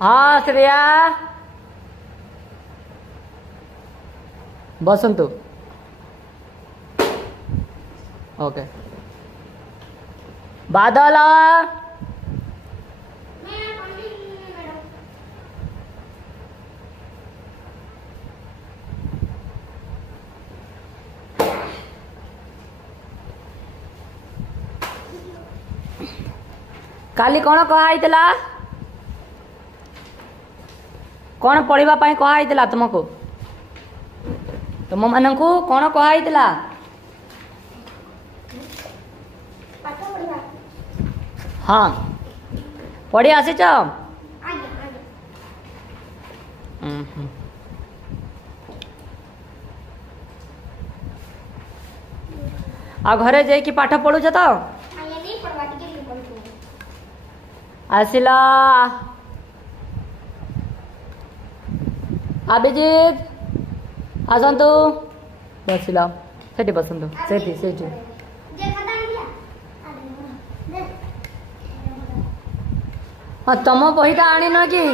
हाँ श्रेया बसंतु ओके बादल काली कौन कहला कौन पढ़ा कहला तुमको तुम मान को कौन कहला हाँ पढ़ी आसीच आ घरे जाइए पाठ पढ़ुच तो आसिला अभिजीत आसतु बसिला सेठी बसंतु सेठी सेठी हाँ तुम बहीटा आन कि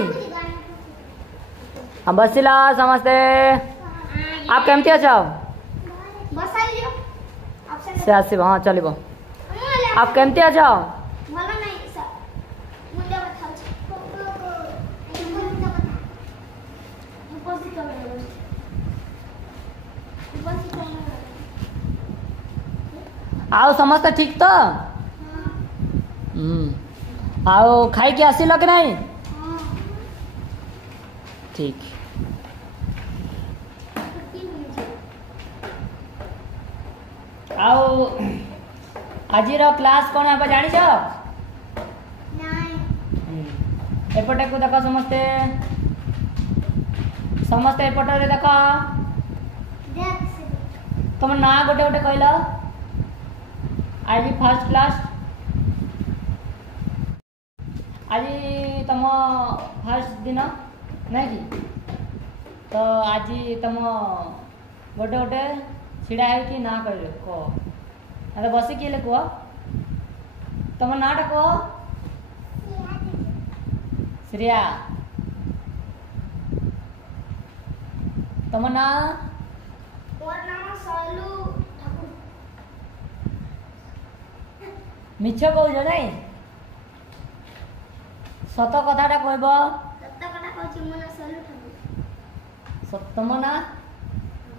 हाँ बसिला समस्ते आप केमती अच्छा से आस हाँ चलो आप केमती अच्छा आओ समस्त ठीक तो आओ खाई के आसिल कि नहीं ठीक आओ आज क्लास कौन है जानी एपटे को देख समस्ते समस्ते एपटे देख तुम ना गोटे गोटे कहल आज फर्स्ट क्लास आज तुम फर्स्ट दिन नहीं कि तो आज तुम गोटे गोटे छिड़ा है कि ना कह कह बस किए कह तुम नाटा कह श्रेया तुम ना मिछ कौच नहीं सत कथाटा कहब तुम ना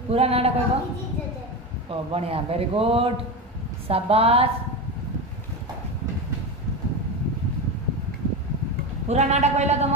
पूरा नाटा कहब ओ बढ़िया वेरी गुड शाबाश पूरा नाटा कहला तुम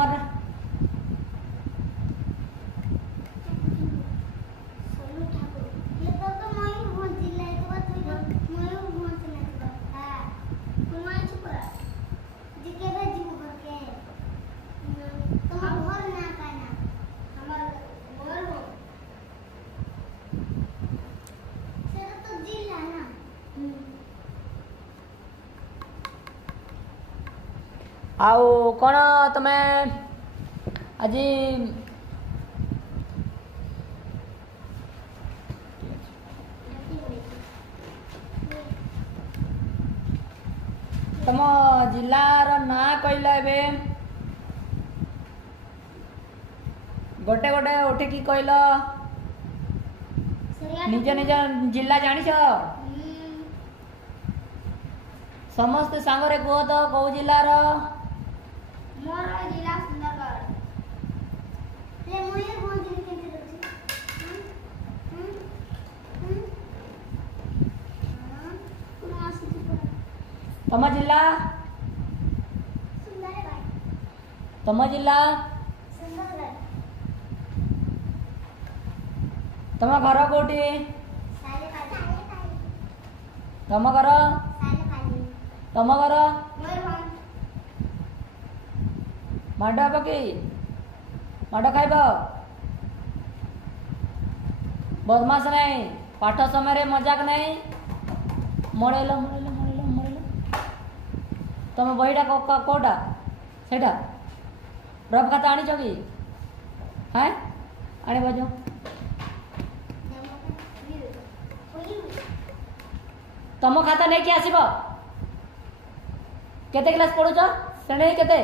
आओ कौन तमें आज तुम जिलार ना कहला गोटे गोटे उठिकी कहल निज निज जिला जानी समस्त सांगरे कह तो कौ जिलार मोर जिला सुंदरगढ़ ले मयूरभंज जिले के तम जिला सुंदरगढ़ तम जिला सुंदरगढ़ तम घर कोठी तम घर तम घर माड पकई माड खाइब बदमाश नहीं पाठ समय मजाक नहीं मड़ेल मड़ेल मड़ेल मड़ेल तुम बहीटा कौटा से रफ खाता आनीच कि हाँ आने बज तुम खाता नहीं कि आसब केते क्लास पढ़ुच श्रेणी केते